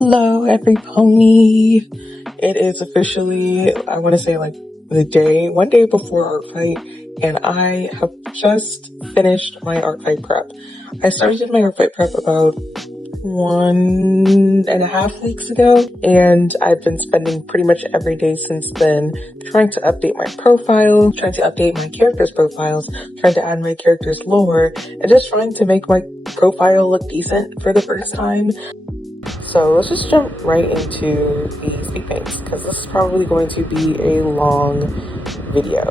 Hello, every pony. It is officially, I want to say like one day before Artfight, and I have just finished my Artfight prep. I started my Artfight prep about 1.5 weeks ago, and I've been spending pretty much every day since then trying to update my profile, trying to update my characters' profiles, trying to add my characters' lore, and just trying to make my profile look decent for the first time. So let's just jump right into the speed paints, because this is probably going to be a long video.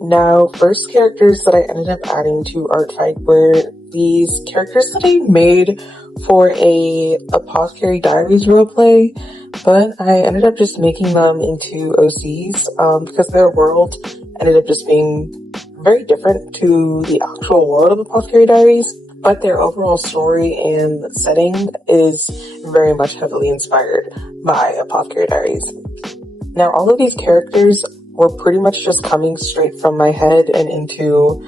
Now, first characters that I ended up adding to Artfight were these characters that I made for a Apothecary Diaries roleplay, but I ended up just making them into OCs because their world ended up just being very different to the actual world of Apothecary Diaries. But their overall story and setting is very much heavily inspired by Apothecary Diaries. Now, all of these characters were pretty much just coming straight from my head and into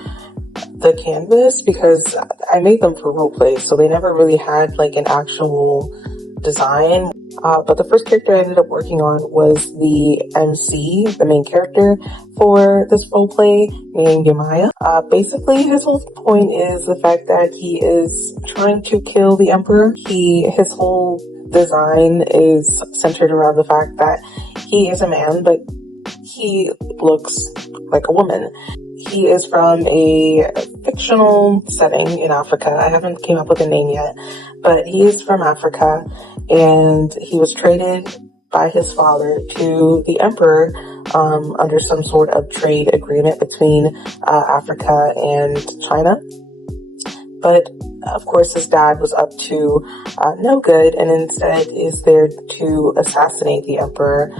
the canvas because I made them for roleplay, so they never really had like an actual design. But the first character I ended up working on was the MC, the main character for this roleplay, named Yamaya. Basically, his whole point is the fact that he is trying to kill the Emperor. His whole design is centered around the fact that he is a man, but he looks like a woman. He is from a fictional setting in Africa. I haven't came up with a name yet, but he is from Africa, and he was traded by his father to the Emperor under some sort of trade agreement between Africa and China. But of course, his dad was up to no good, and instead is there to assassinate the Emperor.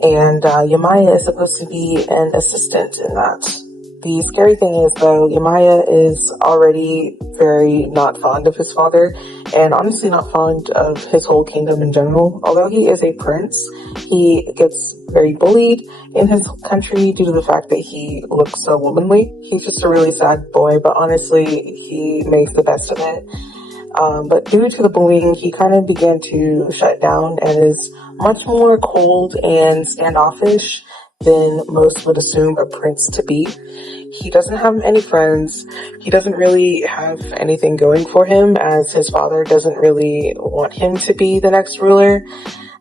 And Yamaya is supposed to be an assistant in that. The scary thing is, though, Yamaya is already very not fond of his father, and honestly not fond of his whole kingdom in general. Although he is a prince, he gets very bullied in his country due to the fact that he looks so womanly. He's just a really sad boy, but honestly, he makes the best of it. But due to the bullying, he kind of began to shut down and is much more cold and standoffish than most would assume a prince to be. He doesn't have any friends. He doesn't really have anything going for him, as his father doesn't really want him to be the next ruler,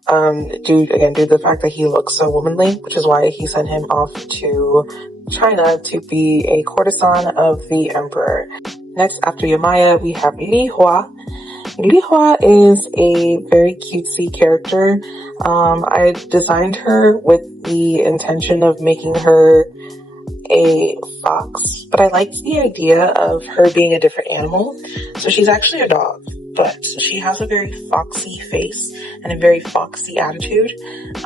due to the fact that he looks so womanly, which is why he sent him off to China to be a courtesan of the emperor. Next, after Yamaya, we have Li Hua. Li Hua is a very cutesy character. I designed her with the intention of making her a fox, but I liked the idea of her being a different animal. So she's actually a dog, but she has a very foxy face and a very foxy attitude.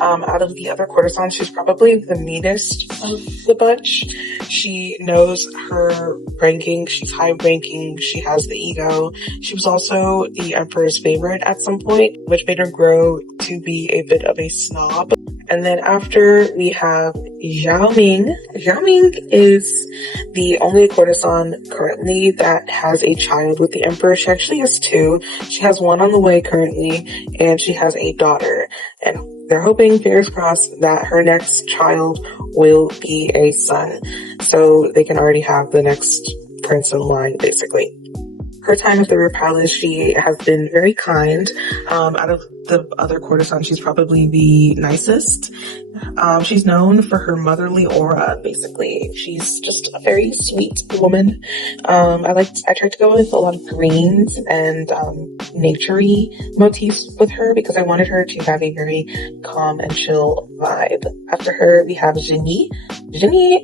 Out of the other courtesans, she's probably the meanest of the bunch. She knows her ranking. She's high ranking. She has the ego. She was also the emperor's favorite at some point, which made her grow to be a bit of a snob. And then after, we have Zhao Ming. Zhao Ming is the only courtesan currently that has a child with the emperor. She actually has two. She has one on the way currently, and she has a daughter. And they're hoping, fingers crossed, that her next child will be a son, so they can already have the next prince in line, basically. Her time at the River Palace, she has been very kind. Out of the other courtesans, she's probably the nicest. She's known for her motherly aura, basically. She's just a very sweet woman. I tried to go with a lot of greens and nature-y motifs with her because I wanted her to have a very calm and chill vibe. After her, we have Jinyi. Jinyi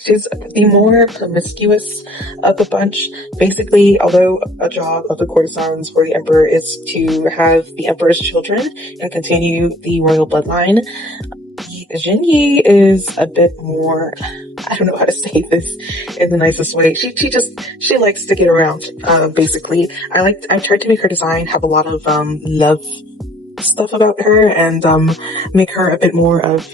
she's the more promiscuous of the bunch. Basically, although a job of the courtesans for the emperor is to have the emperor's children and continue the royal bloodline, Jinyi is a bit more, I don't know how to say this in the nicest way. She likes to get around, basically. I tried to make her design have a lot of love stuff about her and make her a bit more of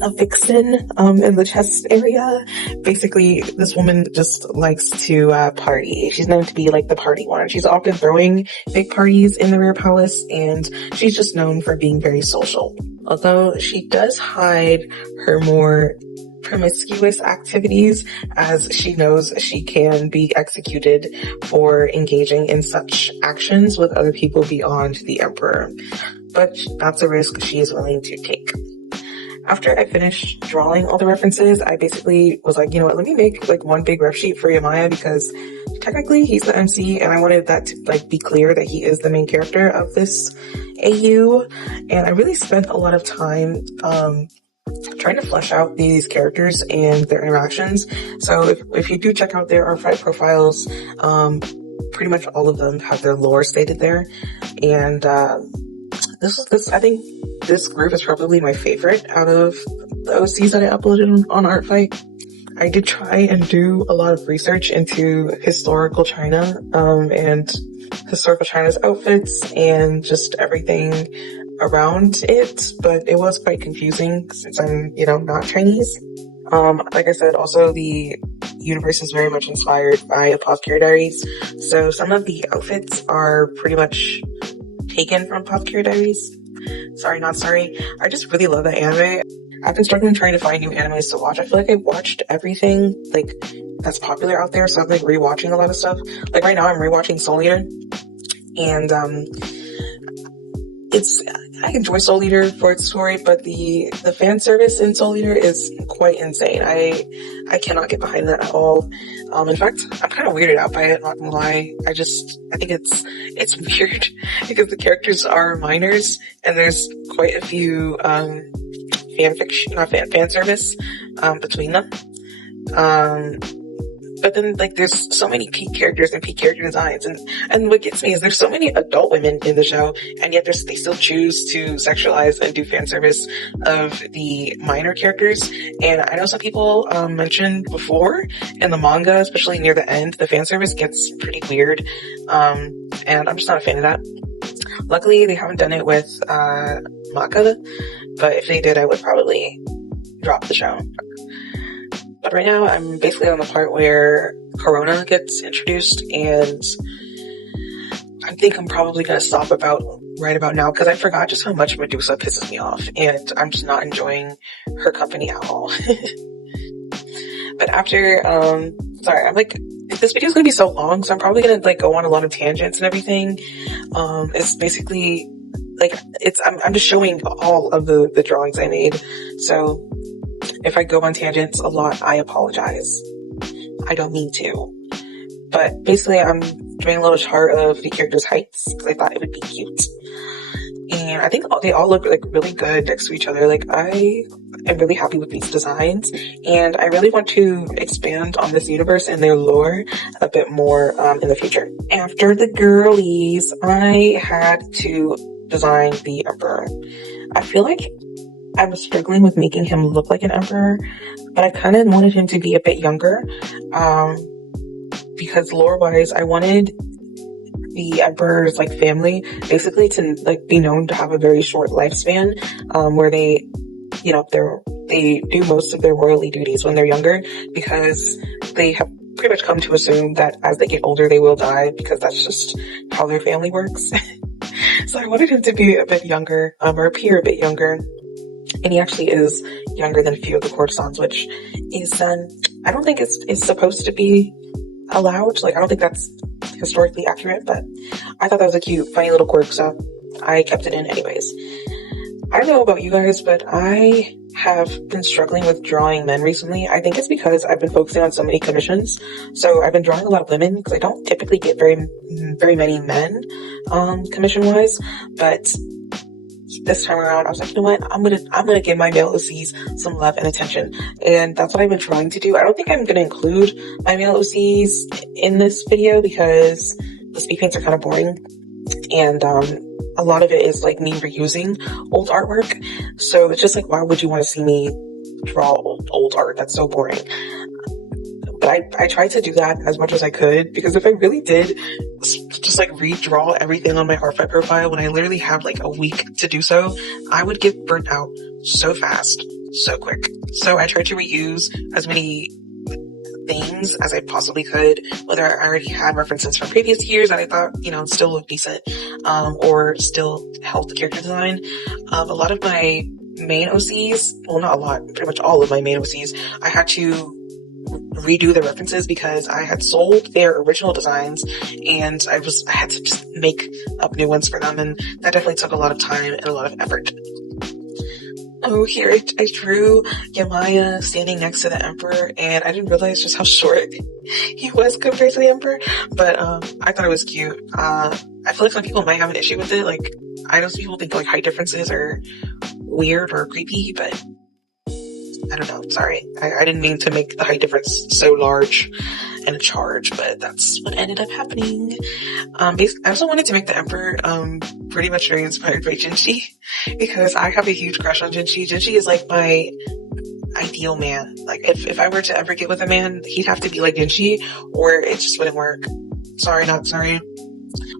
a vixen in the chest area. Basically, this woman just likes to party. She's known to be like the party one. She's often throwing big parties in the Rare Palace, and she's just known for being very social. Although she does hide her more promiscuous activities, as she knows she can be executed for engaging in such actions with other people beyond the Emperor. But that's a risk she is willing to take. After I finished drawing all the references, I basically was like, you know what, let me make like one big ref sheet for Yamaya, because technically he's the MC and I wanted that to like be clear that he is the main character of this AU. And I really spent a lot of time trying to flesh out these characters and their interactions. So if you do check out their Artfight profiles, pretty much all of them have their lore stated there. And I think this group is probably my favorite out of the OCs that I uploaded on Artfight. I did try and do a lot of research into historical China, and historical China's outfits and just everything around it, but it was quite confusing since I'm, not Chinese. Like I said, also the universe is very much inspired by Apothecary Diaries, so some of the outfits are pretty much taken from Apothecary Diaries. Sorry, not sorry. I just really love that anime. I've been struggling trying to find new animes to watch. I feel like I've watched everything, that's popular out there, so I'm, rewatching a lot of stuff. Right now I'm rewatching Soul Eater, and, I enjoy Soul Eater for its story, but the fan service in Soul Eater is quite insane. I cannot get behind that at all. In fact, I'm kind of weirded out by it, not gonna lie. I think it's weird because the characters are minors and there's quite a few, fan service, between them. But then, there's so many peak characters and peak character designs, and what gets me is there's so many adult women in the show, and yet they still choose to sexualize and do fan service of the minor characters. And I know some people mentioned before in the manga, especially near the end, the fan service gets pretty weird, and I'm just not a fan of that. Luckily, they haven't done it with Maka, but if they did, I would probably drop the show. But right now, I'm basically on the part where Corona gets introduced, and I think I'm probably going to stop right about now, because I forgot just how much Medusa pisses me off, and I'm just not enjoying her company at all. But after, this video's going to be so long, so I'm probably going to, go on a lot of tangents and everything. It's basically, I'm just showing all of the drawings I made, so if I go on tangents a lot, I apologize. I don't mean to. But basically, I'm doing a little chart of the characters' heights because I thought it would be cute. And I think they all look really good next to each other. I am really happy with these designs, and I really want to expand on this universe and their lore a bit more in the future. After the girlies, I had to design the Emperor. I feel like I was struggling with making him look like an emperor, but I kind of wanted him to be a bit younger, because lore-wise, I wanted the emperor's family basically to be known to have a very short lifespan, where they do most of their royally duties when they're younger, because they have pretty much come to assume that as they get older, they will die, because that's just how their family works. So I wanted him to be a bit younger, or appear a bit younger. And he actually is younger than a few of the courtesans, which is, I don't think it's supposed to be allowed. I don't think that's historically accurate, but I thought that was a cute, funny little quirk, so I kept it in anyways. I don't know about you guys, but I have been struggling with drawing men recently. I think it's because I've been focusing on so many commissions. So I've been drawing a lot of women because I don't typically get very, very many men, commission-wise, but this time around, I was like, you know what? I'm gonna give my male OCs some love and attention, and that's what I've been trying to do. I don't think I'm gonna include my male OCs in this video because the speed paints are kind of boring, and a lot of it is me reusing old artwork. So it's just why would you want to see me draw old art? That's so boring. But I tried to do that as much as I could, because if I really did just just like redraw everything on my Artfight profile when I literally have like a week to do so, I would get burnt out so fast, so quick. So I tried to reuse as many things as I possibly could, whether I already had references from previous years that I thought, still looked decent, or still helped the character design. A lot of my main OCs, well, not a lot, pretty much all of my main OCs, I had to redo the references because I had sold their original designs and I had to just make up new ones for them, and that definitely took a lot of time and a lot of effort. Oh, here I drew Yamaya standing next to the Emperor, and I didn't realize just how short he was compared to the Emperor, but I thought it was cute. I feel like some people might have an issue with it. Like, I know some people think like height differences are weird or creepy, but I don't know. Sorry. I didn't mean to make the height difference so large and a charge, but that's what ended up happening. Basically, I also wanted to make the Emperor pretty much very inspired by Jinchi, because I have a huge crush on Jinchi. Jinchi is like my ideal man. Like, if I were to ever get with a man, he'd have to be like Jinchi, or it just wouldn't work. Sorry, not sorry.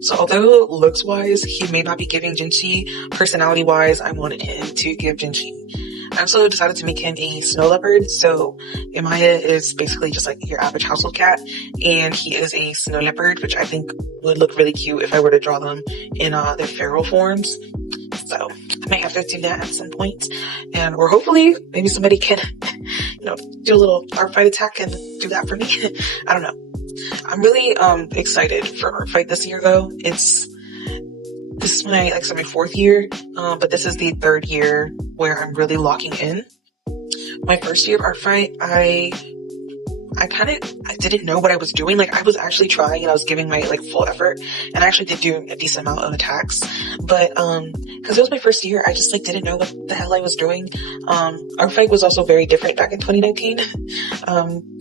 So although looks-wise, he may not be giving Jinchi, personality-wise, I wanted him to give Jinchi. I also decided to make him a snow leopard. So Imaya is basically just like your average household cat, and he is a snow leopard, which I think would look really cute if I were to draw them in their feral forms. So I might have to do that at some point, or hopefully maybe somebody can, do a little Artfight attack and do that for me. I don't know. I'm really excited for Artfight this year, though. This is my fourth year, but this is the third year where I'm really locking in. My first year of Artfight, I didn't know what I was doing. Like, I was actually trying and I was giving my full effort, and I actually did do a decent amount of attacks, but because it was my first year, I just didn't know what the hell I was doing. Artfight was also very different back in 2019.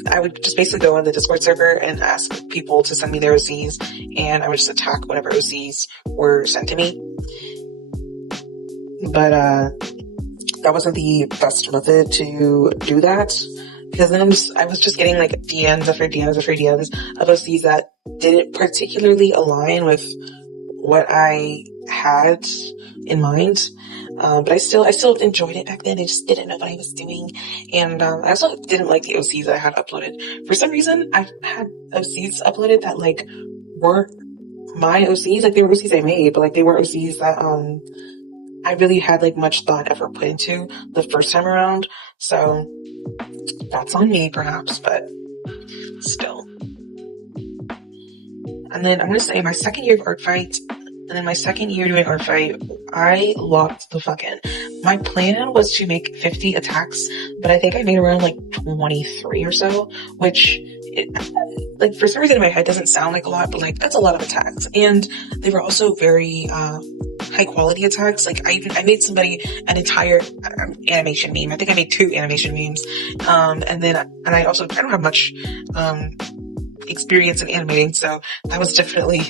I would just basically go on the Discord server and ask people to send me their OCs, and I would just attack whatever OCs were sent to me. But that wasn't the best method to do that, because then I was just getting DMs after DMs after DMs of OCs that didn't particularly align with what I had in mind. But I still enjoyed it back then. I just didn't know what I was doing. And I also didn't like the OCs that I had uploaded. For some reason, I had OCs uploaded that weren't my OCs. They were OCs I made, but they weren't OCs that I really had much thought and effort put into the first time around. So that's on me, perhaps, but still. And then I'm going to say my second year of Artfight, and then my second year doing Artfight, I locked the fuck in. My plan was to make 50 attacks, but I think I made around 23 or so, which, for some reason in my head doesn't sound like a lot, but that's a lot of attacks. And they were also very, high quality attacks. I made somebody an entire animation meme. I think I made 2 animation memes. And I don't have much, experience in animating, so that was definitely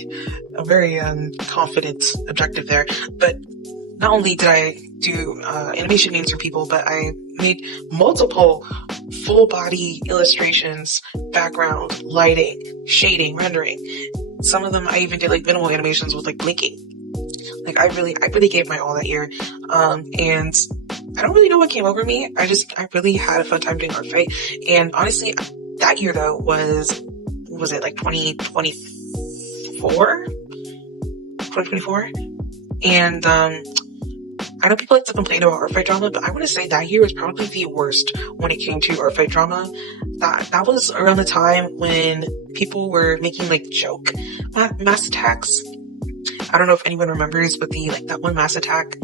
a very confident objective there. But not only did I do animation memes for people, but I made multiple full body illustrations, background, lighting, shading, rendering. Some of them I even did minimal animations with blinking. I really gave my all that year. And I don't really know what came over me. I really had a fun time doing Artfight. And honestly, that year though was it 2024? 2024? And, I know people like to complain about Artfight drama, but I want to say that year was probably the worst when it came to Artfight drama. That was around the time when people were making joke mass attacks. I don't know if anyone remembers, but that one mass attack,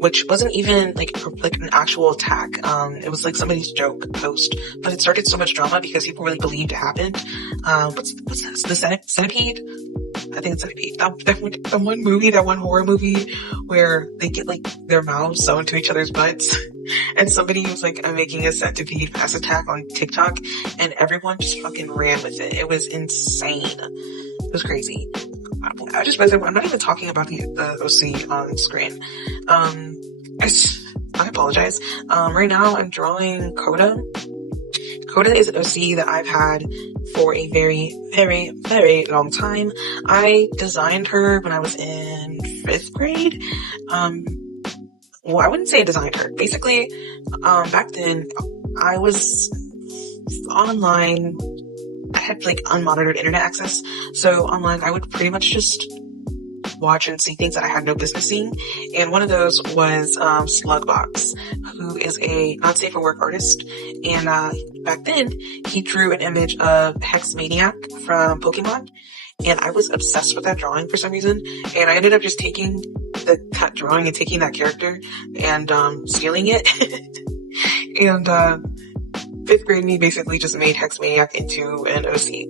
which wasn't even an actual attack. It was somebody's joke post, but it started so much drama because people really believed it happened. What's this? The Centipede? I think it's Centipede. That one horror movie where they get their mouths sewn to each other's butts, and somebody was making a centipede mass attack on TikTok, and everyone just fucking ran with it. It was insane. It was crazy. I just realized I'm not even talking about the OC on screen. I apologize. Right now I'm drawing Coda. Coda is an OC that I've had for a very, very, very long time. I designed her when I was in 5th grade. Well, I wouldn't say I designed her. Basically, back then, I was online. I had like unmonitored internet access. So online, I would pretty much just watch and see things that I had no business seeing. And one of those was Slugbox, who is a not safe for work artist. And back then, he drew an image of Hex Maniac from Pokemon. And I was obsessed with that drawing for some reason. And I ended up just taking that drawing and taking that character and stealing it. And 5th grade me basically just made Hex Maniac into an OC.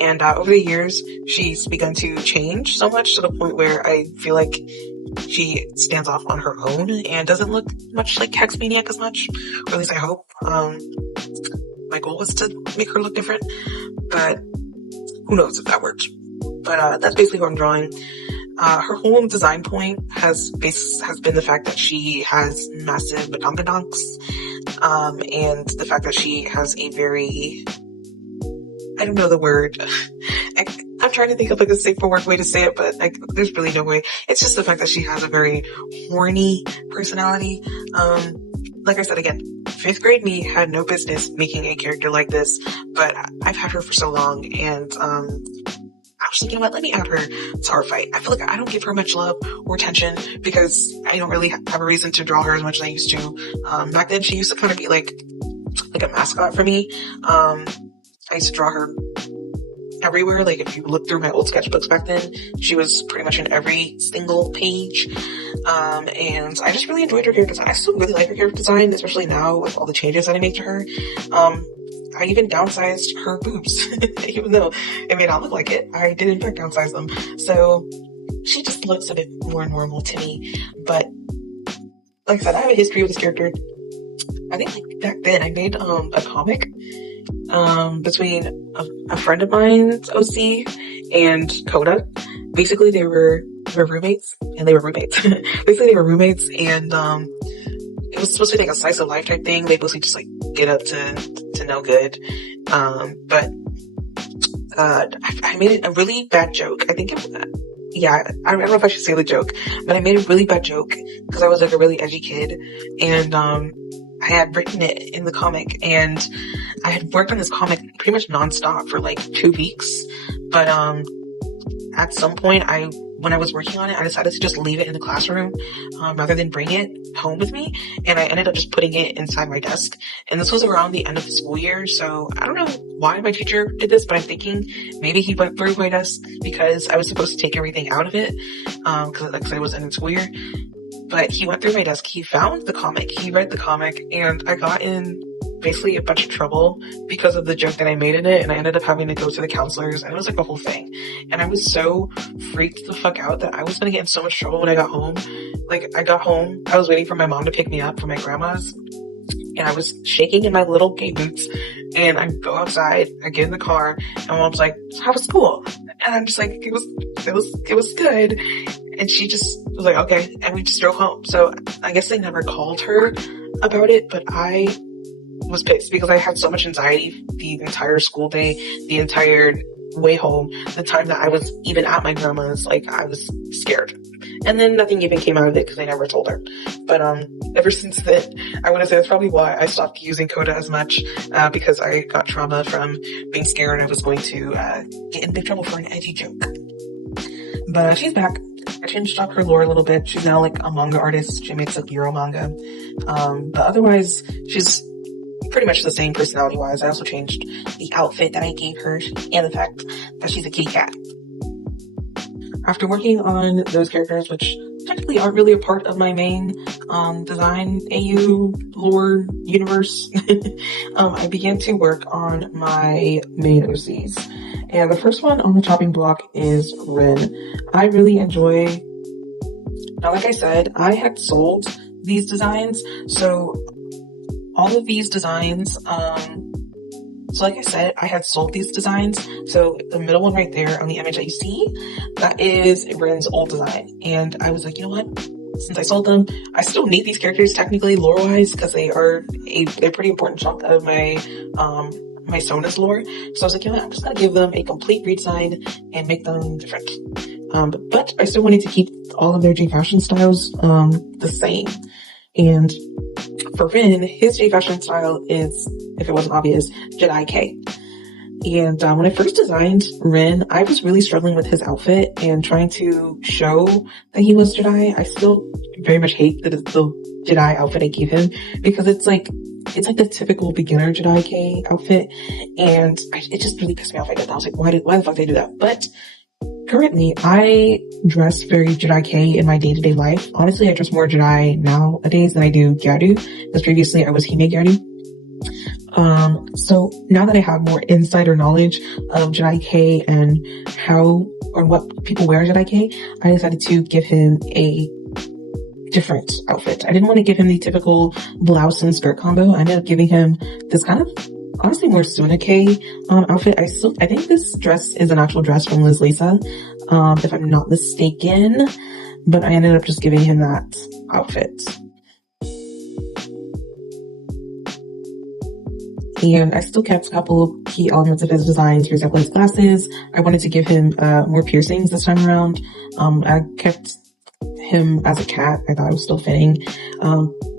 And over the years, she's begun to change so much to the point where I feel like she stands off on her own and doesn't look much like Hex Maniac as much. Or at least I hope. My goal was to make her look different, but who knows if that worked. But that's basically what I'm drawing. Her whole design point has been the fact that she has massive badonkadonks, and the fact that she has a very, I don't know the word. I'm trying to think of like a safe for work way to say it, but like there's really no way. It's just the fact that she has a very horny personality. Like I said again, 5th grade me had no business making a character like this, but I've had her for so long, and I was thinking, let me add her to Artfight. I feel like I don't give her much love or attention because I don't really have a reason to draw her as much as I used to. Back then, she used to kind of be like a mascot for me. I used to draw her everywhere. Like if you look through my old sketchbooks back then, she was pretty much in every single page. And I just really enjoyed her character design. I still really like her character design, especially now with all the changes that I made to her. I even downsized her boobs, even though it may not look like it. I did in fact downsize them. So she just looks a bit more normal to me. But like I said, I have a history with this character. I think like back then I made a comic between a friend of mine's OC and Coda. Basically they were roommates, and they were roommates. Basically they were roommates, and it was supposed to be like a slice of life type thing. They basically just like get up to no good. But I made a really bad joke. I think I don't know if I should say the joke, but I made a really bad joke because I was like a really edgy kid, and I had written it in the comic, and I had worked on this comic pretty much nonstop for like 2 weeks. But at some point when I was working on it, I decided to just leave it in the classroom, rather than bring it home with me. And I ended up just putting it inside my desk. And this was around the end of the school year. So I don't know why my teacher did this, but I'm thinking maybe he went through my desk because I was supposed to take everything out of it. Cause like I said, it was in the school year. But he went through my desk, he found the comic, he read the comic, and I got in basically a bunch of trouble because of the joke that I made in it, and I ended up having to go to the counselors, and it was like a whole thing. And I was so freaked the fuck out that I was gonna get in so much trouble when I got home. Like, I got home, I was waiting for my mom to pick me up from my grandma's, and I was shaking in my little gay boots, and I go outside, I get in the car, and my mom's like, how was school? And I'm just like, it was good. And she just was like, okay, and we just drove home. So I guess they never called her about it, but I was pissed because I had so much anxiety the entire school day, the entire way home, the time that I was even at my grandma's, like I was scared. And then nothing even came out of it because I never told her. But ever since then, I want to say that's probably why I stopped using Coda as much, because I got trauma from being scared I was going to get in big trouble for an edgy joke. But she's back. I changed up her lore a little bit. She's now like a manga artist. She makes like Euro manga. But otherwise, she's pretty much the same personality-wise. I also changed the outfit that I gave her and the fact that she's a kitty cat. After working on those characters, which technically aren't really a part of my main design AU lore universe, I began to work on my main OCs. And the first one on the chopping block is Rin. I really enjoy, now like I said, I had sold these designs, so all of these designs, so like I said, I had sold these designs. So the middle one right there on the image that you see, that is Rin's old design. And I was like, you know what? Since I sold them, I still need these characters technically lore-wise because they are a pretty important chunk of my my Sona's lore. So I was like, you know what, I'm just gonna give them a complete redesign and make them different. But I still wanted to keep all of their J fashion styles the same. And for Rin, his J fashion style is, if it wasn't obvious, Jedi K. And when I first designed Rin, I was really struggling with his outfit and trying to show that he was Jedi. I still very much hate that it's the Jedi outfit I gave him, because it's like the typical beginner Jedi K outfit, and it just really pissed me off. I was like, why the fuck did I do that? But currently, I dress very Jedi K in my day-to-day life. Honestly, I dress more Jedi nowadays than I do Gyaru, because previously I was Hime Gyaru. So now that I have more insider knowledge of Jedi K and how or what people wear Jedi K, I decided to give him a different outfit. I didn't want to give him the typical blouse and skirt combo. I ended up giving him this kind of, honestly, more Suna K outfit. I think this dress is an actual dress from Liz Lisa, if I'm not mistaken, but I ended up just giving him that outfit. And I still kept a couple of key elements of his designs. For example, his glasses. I wanted to give him more piercings this time around. I kept him as a cat. I thought it was still fitting.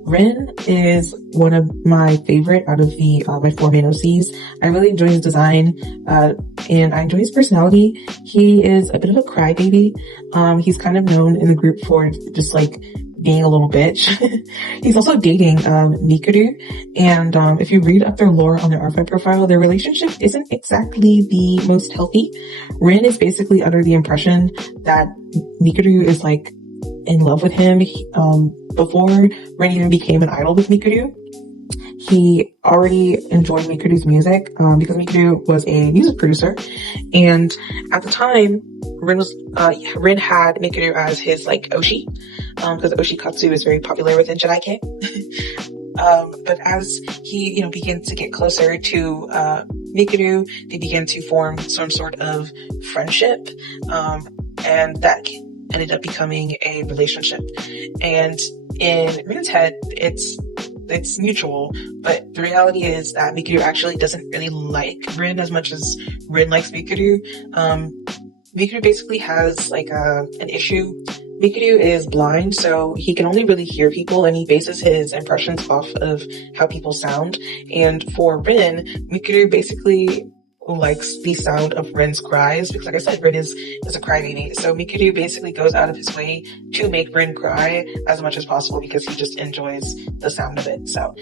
Rin is one of my favorite out of the my 4 main OCs. I really enjoy his design, and I enjoy his personality. He is a bit of a crybaby. He's kind of known in the group for just like being a little bitch. He's also dating Mikuru, and if you read up their lore on their Artfight profile, their relationship isn't exactly the most healthy. Rin is basically under the impression that Mikuru is like in love with him. Before Rin even became an idol with Mikuru, he already enjoyed Mikuru's music because Mikuru was a music producer, and at the time, Rin had Mikuru as his like Oshi, because Oshikatsu is very popular within Jedi K. But as he, began to get closer to Mikuru, they began to form some sort of friendship, and that ended up becoming a relationship. And in Rin's head, it's mutual, but the reality is that Mikuru actually doesn't really like Rin as much as Rin likes Mikuru. Mikuru basically has like an issue. Mikuru is blind, so he can only really hear people, and he bases his impressions off of how people sound. And for Rin, Mikuru basically likes the sound of Rin's cries, because like I said, Rin is a crybaby. So Mikuru basically goes out of his way to make Rin cry as much as possible because he just enjoys the sound of it. So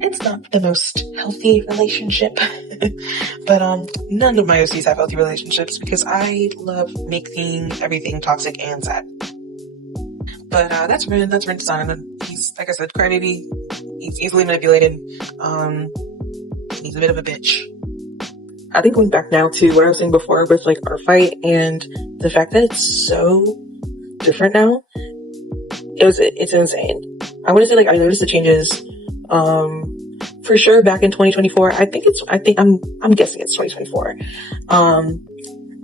it's not the most healthy relationship. But none of my OCs have healthy relationships because I love making everything toxic and sad. But that's Rin design. And he's, like I said, crybaby. He's easily manipulated. He's a bit of a bitch. I think going back now to what I was saying before with like Artfight and the fact that it's so different now, it's insane. I want to say, like, I noticed the changes for sure back in 2024. I'm guessing it's 2024.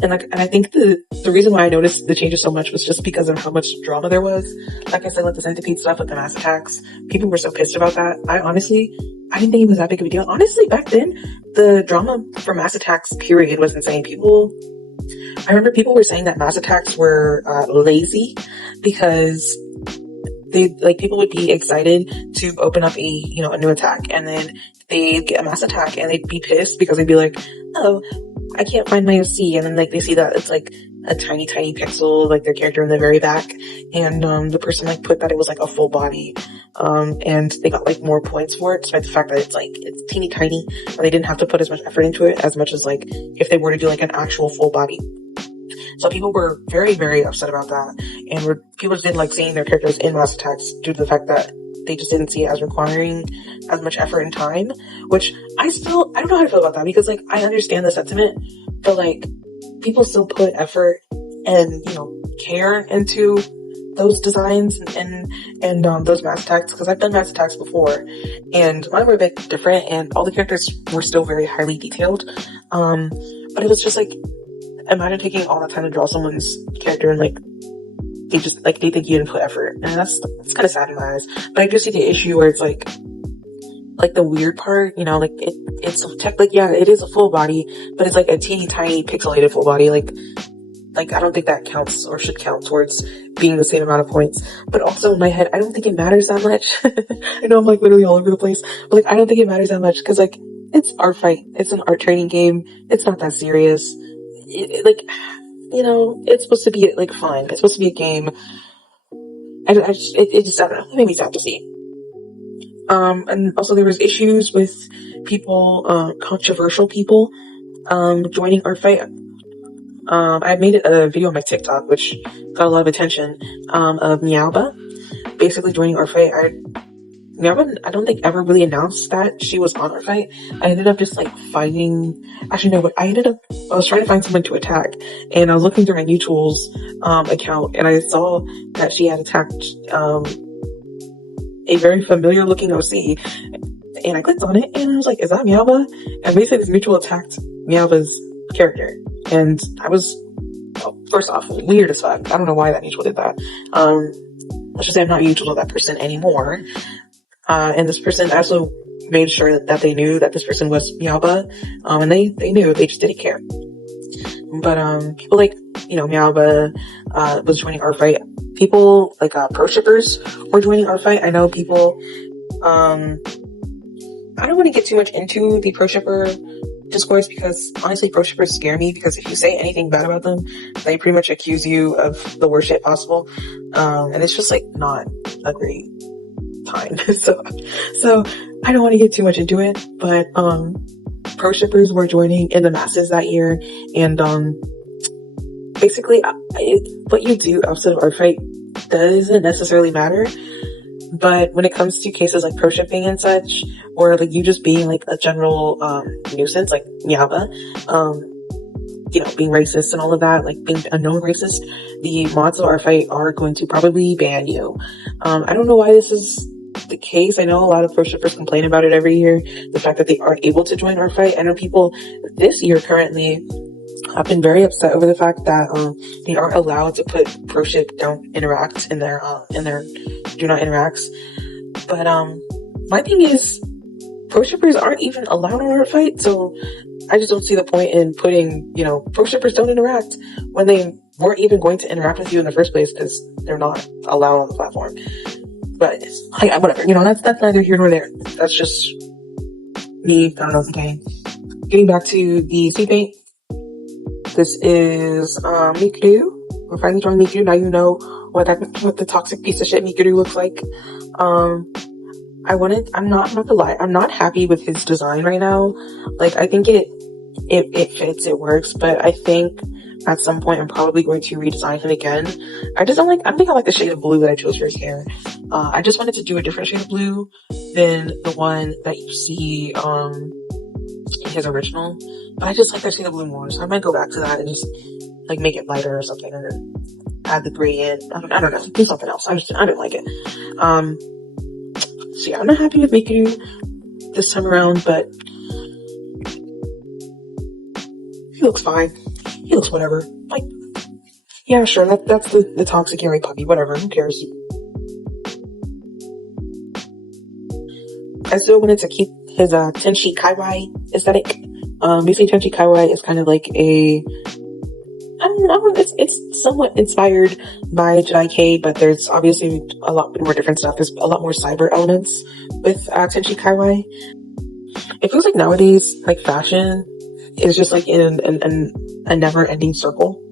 And I think the reason why I noticed the changes so much was just because of how much drama there was. Like I said, like the centipede stuff with the mass attacks, people were so pissed about that. I didn't think it was that big of a deal. Honestly, back then, the drama for mass attacks period was insane. I remember people were saying that mass attacks were lazy because people would be excited to open up a new attack, and then they'd get a mass attack and they'd be pissed because they'd be like, oh, I can't find my OC, and then like they see that it's like a tiny pixel, like their character in the very back, and the person like put that it was like a full body, and they got like more points for it, despite the fact that it's teeny tiny, and they didn't have to put as much effort into it as much as like if they were to do like an actual full body. So people were very, very upset about that, and people just didn't like seeing their characters in mass attacks due to the fact that they just didn't see it as requiring as much effort and time, which I don't know how to feel about that, because like I understand the sentiment, but like people still put effort and care into those designs and those mass attacks, because I've done mass attacks before and mine were a bit different and all the characters were still very highly detailed, but it was just like, imagine taking all that time to draw someone's character and like they think you didn't put effort, and that's kind of sad in my eyes. But I do see the issue where it's like like the weird part, you know, like it's like, yeah, it is a full body, but it's like a teeny tiny pixelated full body. Like I don't think that counts or should count towards being the same amount of points. But also in my head, I don't think it matters that much. I know I'm like literally all over the place, but like I don't think it matters that much because like it's Artfight. It's an art training game. It's not that serious. Like, you know, it's supposed to be like fun. It's supposed to be a game. I just, it just, I don't know. It made me sad to see. And also there was issues with people, controversial people, joining Artfight. I made a video on my TikTok, which got a lot of attention, of Miaoba basically joining Artfight. Miaoba, I don't think ever really announced that she was on Artfight. I ended up just like actually no, but I was trying to find someone to attack, and I was looking through my New Tools, account, and I saw that she had attacked, a very familiar looking OC, and I clicked on it, and I was like, is that Miaoba? And basically this mutual attacked Miaoba's character. And I was, well, first off, weird as fuck. I don't know why that mutual did that. Let's just say I'm not mutual to that person anymore. And this person also made sure that they knew that this person was Miaoba. And they knew, they just didn't care. But, people like, you know, Miaoba, was joining Artfight. People like, pro shippers were joining Artfight. I know people, I don't want to get too much into the pro shipper discourse because honestly pro shippers scare me because if you say anything bad about them, they pretty much accuse you of the worst shit possible. And it's just like not a great time. so I don't want to get too much into it, but pro shippers were joining in the masses that year, and basically what you do outside of Artfight doesn't necessarily matter. But when it comes to cases like pro shipping and such, or like you just being like a general nuisance, like Miaoba, you know, being racist and all of that, like being a known racist, the mods of Artfight are going to probably ban you. I don't know why this is the case. I know a lot of pro shippers complain about it every year, the fact that they aren't able to join Artfight. I know people this year currently have been very upset over the fact that they aren't allowed to put pro ship don't interact in their do not interacts. But my thing is pro shippers aren't even allowed on Artfight, so I just don't see the point in putting, you know, pro shippers don't interact when they weren't even going to interact with you in the first place because they're not allowed on the platform. But like, whatever, you know, that's neither here nor there. That's just me. I don't know. Okay, getting back to the sea paint. This is Mikuru. We're finally drawing Mikuru. Now you know what the toxic piece of shit Mikuru looks like. I'm not gonna lie, I'm not happy with his design right now. Like, I think it fits, it works, but I think at some point I'm probably going to redesign him again. I don't think I like the shade of blue that I chose for his hair. I just wanted to do a different shade of blue than the one that you see, in his original. But I just like that shade of blue more, so I might go back to that and just, like, make it lighter or something, or add the gradient. I don't know, do something else. I didn't like it. So yeah, I'm not happy with Mikuru this time around, but he looks fine. He looks whatever. Like, yeah, sure, that's the toxic hairy puppy, whatever, who cares? I still wanted to keep his Tenshi Kaiwai aesthetic. Basically Tenshi Kaiwai is kind of like I don't know, it's somewhat inspired by Jedi K, but there's obviously a lot more different stuff. There's a lot more cyber elements with Tenshi Kaiwai. It feels like nowadays, like, fashion is just like in a never-ending circle.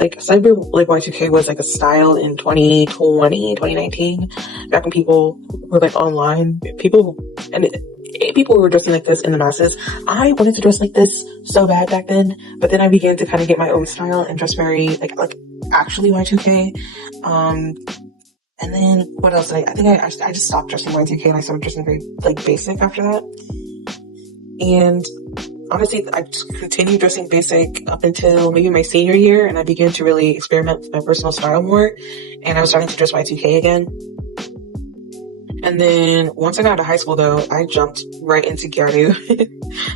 Like, cyber, like, Y2K was like a style in 2020, 2019, back when people were like online. People were dressing like this in the masses. I wanted to dress like this so bad back then, but then I began to kind of get my own style and dress very like actually Y2K. And then what else? I think I just stopped dressing Y2K and I started dressing very like basic after that. And honestly, I continued dressing basic up until maybe my senior year, and I began to really experiment with my personal style more, and I was starting to dress Y2K again. And then once I got to high school, though, I jumped right into Gyaru.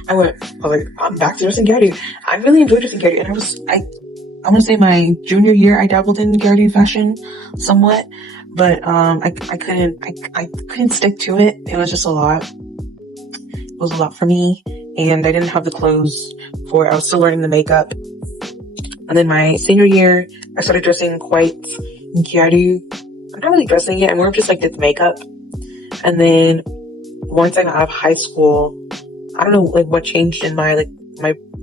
I was like, I'm back to dressing Gyaru. I really enjoyed dressing Gyaru, and I want to say my junior year, I dabbled in Gyaru fashion somewhat, but I couldn't stick to it. It was just a lot. was a lot for me, and I didn't have the clothes for it. I was still learning the makeup. And then my senior year, I started dressing quite gyaru. I'm not really dressing yet. I more just like did the makeup. And then once I got out of high school, I don't know like what changed in my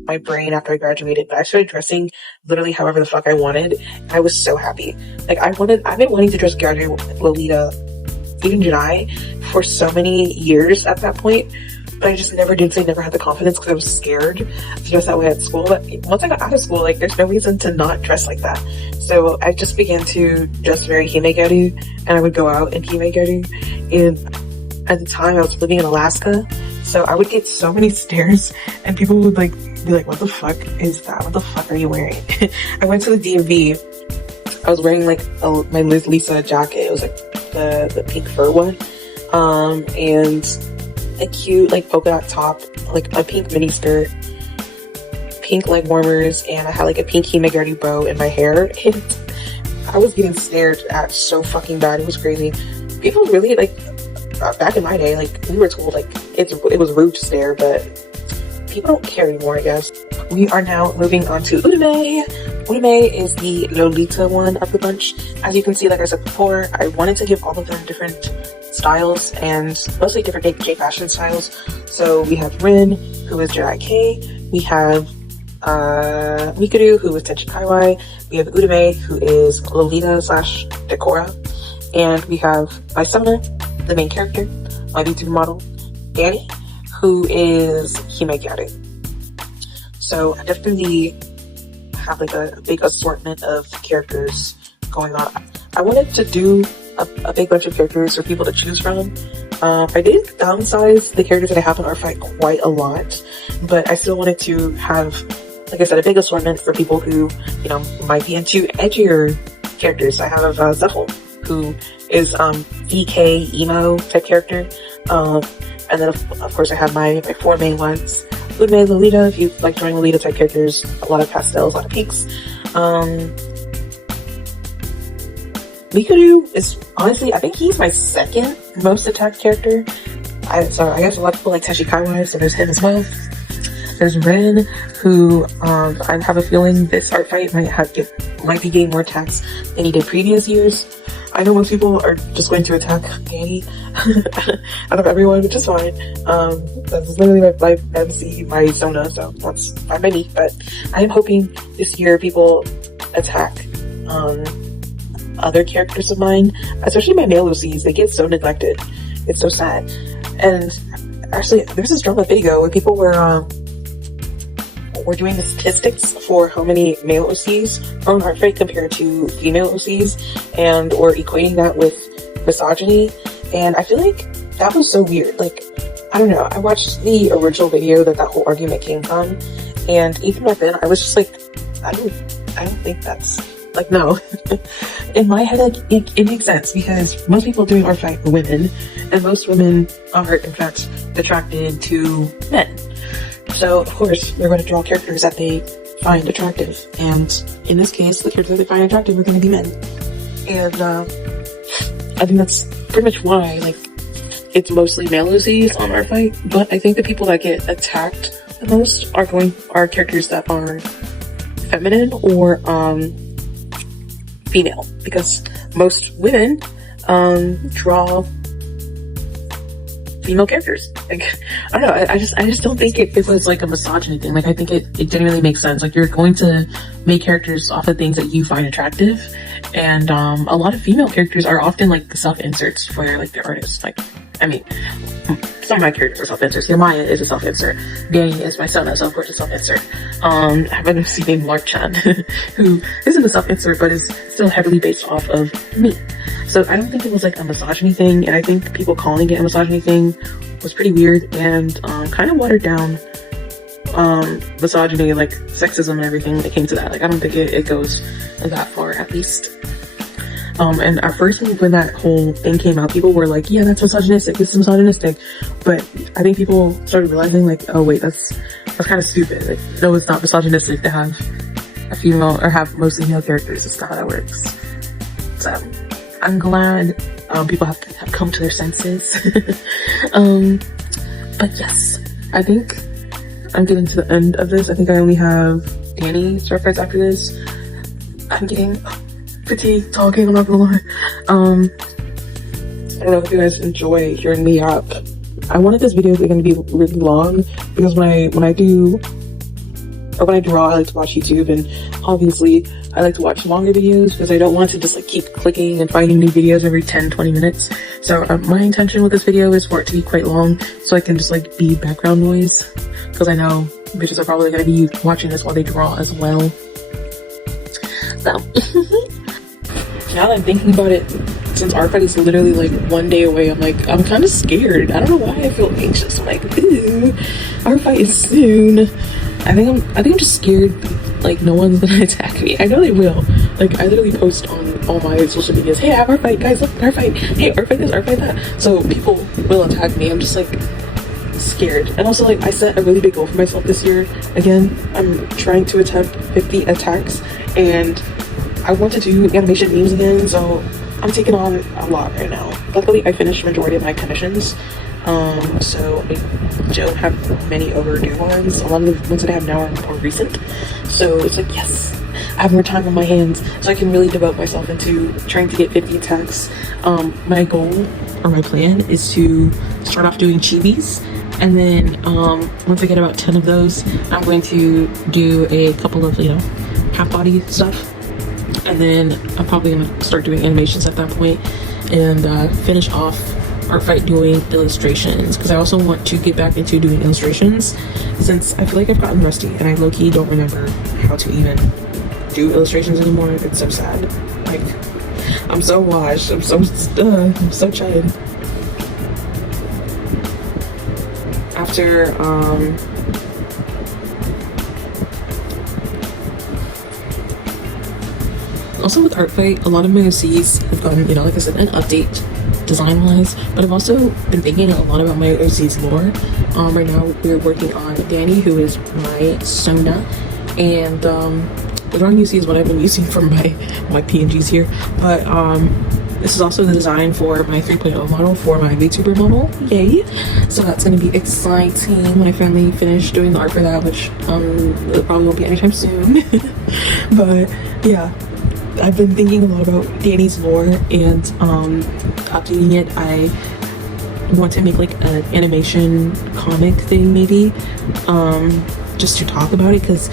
my brain after I graduated, but I started dressing literally however the fuck I wanted. I was so happy. Like I've been wanting to dress gyaru, Lolita, even July for so many years at that point, but I just never did, because I never had the confidence because I was scared to dress that way at school. But once I got out of school, like there's no reason to not dress like that. So I just began to dress very hime-gyaru, and I would go out in hime-gyaru. And at the time I was living in Alaska, so I would get so many stares, and people would like be like, what the fuck is that? What the fuck are you wearing? I went to the DMV. I was wearing like my Liz Lisa jacket. It was like the pink fur one. And a cute like polka dot top, like a pink mini skirt, pink leg warmers, and I had like a pink hime-gyaru bow in my hair. And I was getting stared at so fucking bad. It was crazy. People really like, back in my day, like we were told like it was rude to stare, but people don't care anymore, I guess. We are now moving on to Urame. Urame is the Lolita one of the bunch. As you can see, like I said before, I wanted to give all of them different styles, and mostly different J-fashion styles. So we have Rin, who is JIK. We have Mikuru, who is Tenchi Kaiwai. We have Urame, who is Lolita / Decora. And we have my Sona, the main character, my VTuber model, Danny, who is hime-gyaru. So I definitely have like a big assortment of characters going on. I wanted to do a big bunch of characters for people to choose from. I did downsize the characters that I have on Artfight quite a lot, but I still wanted to have, like I said, a big assortment for people who, you know, might be into edgier characters. I have Zephyl, who is VK emo type character. And then of course I have my 4 main ones. Urame, Lolita, if you like drawing Lolita type characters, a lot of pastels, a lot of pinks. Mikuru is honestly, I think he's my second most attacked character. So I guess a lot of people like Tenchi Kaiwai, so there's him as well. There's Ren, who I have a feeling this art fight might be getting more attacks than he did previous years. I know most people are just going to attack Danny out of everyone, which is fine. That's literally my MC, my Sona, so that's fine by me. But I am hoping this year people attack other characters of mine, especially my male OCs. They get so neglected. It's so sad. And actually, there was this drama video where people were doing the statistics for how many male OCs are on Artfight compared to female OCs, and or equating that with misogyny. And I feel like that was so weird. Like, I don't know. I watched the original video that whole argument came from, and even back then, I was just like, I don't think that's like, no. In my head, like, it makes sense, because most people doing Artfight are women, and most women are in fact attracted to men. So, of course, they're going to draw characters that they find attractive. And in this case, the characters that they find attractive are going to be men. And I think that's pretty much why, like, it's mostly male OCs on Artfight. But I think the people that get attacked the most are characters that are feminine or female. Because most women draw female characters. Like, I don't know, I just don't think it was like a misogyny thing. Like, I think it genuinely makes sense. Like, you're going to make characters off of things that you find attractive, and a lot of female characters are often like the self-inserts for like the artists. Like, I mean, some of my characters are self-inserts. Maya is a self-insert. Danny is my Sona, so of course a self-insert. I have an MC named Lark Chan, who isn't a self-insert, but is still heavily based off of me. So I don't think it was like a misogyny thing, and I think people calling it a misogyny thing was pretty weird and kind of watered down misogyny, like sexism and everything when it came to that. Like, I don't think it goes that far, at least. And at first when that whole thing came out, people were like, yeah, that's misogynistic, this is misogynistic. But I think people started realizing, like, oh wait, that's kind of stupid. Like, no, it's not misogynistic to have a female, or have mostly male characters. It's not how that works. So I'm glad people have come to their senses. But yes, I think I'm getting to the end of this. I think I only have Danny start fights after this. I'm getting fatigued talking, I'm not gonna lie. I don't know if you guys enjoy hearing me up. I wanted this video to be really long because when I draw, I like to watch YouTube, and obviously I like to watch longer videos because I don't want to just like keep clicking and finding new videos every 10-20 minutes. So my intention with this video is for it to be quite long so I can just like be background noise, because I know bitches are probably going to be watching this while they draw as well. So now that I'm thinking about it, since Artfight is literally like 1 day away, I'm kind of scared. I don't know why I feel anxious. I'm like, ooh, Artfight is soon. I think I'm just scared like no one's gonna attack me. I know they will. Like I literally post on all my social medias, hey, I have Artfight, guys, look, Artfight, hey, Artfight this, Artfight that. So people will attack me. I'm just like scared. And also like I set a really big goal for myself this year. Again, I'm trying to attempt 50 attacks, and I want to do animation memes again, so I'm taking on a lot right now. Luckily I finished majority of my commissions. So I don't have many overdue ones. A lot of the ones that I have now are more recent. So it's like, yes, I have more time on my hands, so I can really devote myself into trying to get 50 attacks. My goal or my plan is to start off doing chibis, and then once I get about 10 of those, I'm going to do a couple of, half body stuff. And then I'm probably gonna start doing animations at that point and finish off Artfight doing illustrations, because I also want to get back into doing illustrations since I feel like I've gotten rusty and I low-key don't remember how to even do illustrations anymore. It's so sad. Like, I'm so washed. I'm so tired. After also with Artfight, a lot of my OCs have gotten, like I said, an update design-wise, but I've also been thinking a lot about my OC's lore. Right now we're working on Danny, who is my Sona, and the drawing you see is what I've been using for my PNGs here, but this is also the design for my 3.0 model for my VTuber model. Yay! So that's going to be exciting when I finally finish doing the art for that, which it probably won't be anytime soon. But yeah, I've been thinking a lot about Danny's lore and updating it. I want to make like an animation comic thing maybe, just to talk about it, because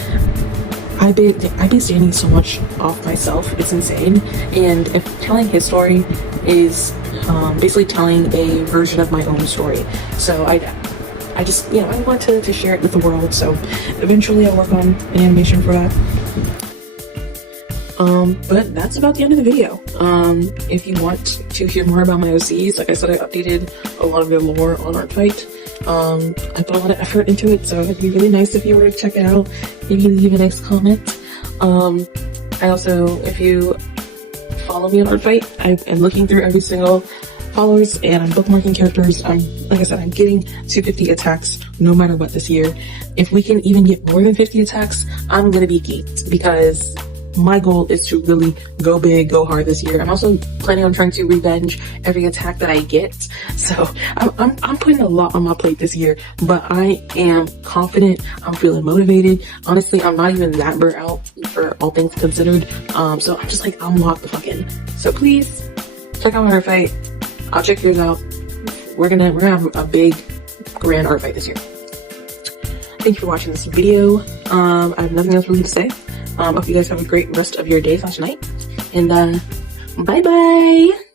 I base Danny so much off myself. It's insane. And if telling his story is basically telling a version of my own story, so I just I want to share it with the world. So eventually I'll work on an animation for that. But that's about the end of the video. If you want to hear more about my OCs, like I said, I updated a lot of their lore on Artfight. I put a lot of effort into it, so it'd be really nice if you were to check it out. Maybe leave a nice comment. I also, if you follow me on Artfight, I'm looking through every single followers and I'm bookmarking characters. Like I said, I'm getting to 50 attacks no matter what this year. If we can even get more than 50 attacks, I'm gonna be geeked, because my goal is to really go big, go hard this year. I'm also planning on trying to revenge every attack that I get. So I'm putting a lot on my plate this year, but I am confident. I'm feeling motivated. Honestly, I'm not even that burnt out for all things considered. So I'm just like, I'm locked the fuck in. So please check out my Artfight. I'll check yours out. We're gonna have a big grand Artfight this year. Thank you for watching this video. I have nothing else really to say. Hope you guys have a great rest of your day/night, and bye bye.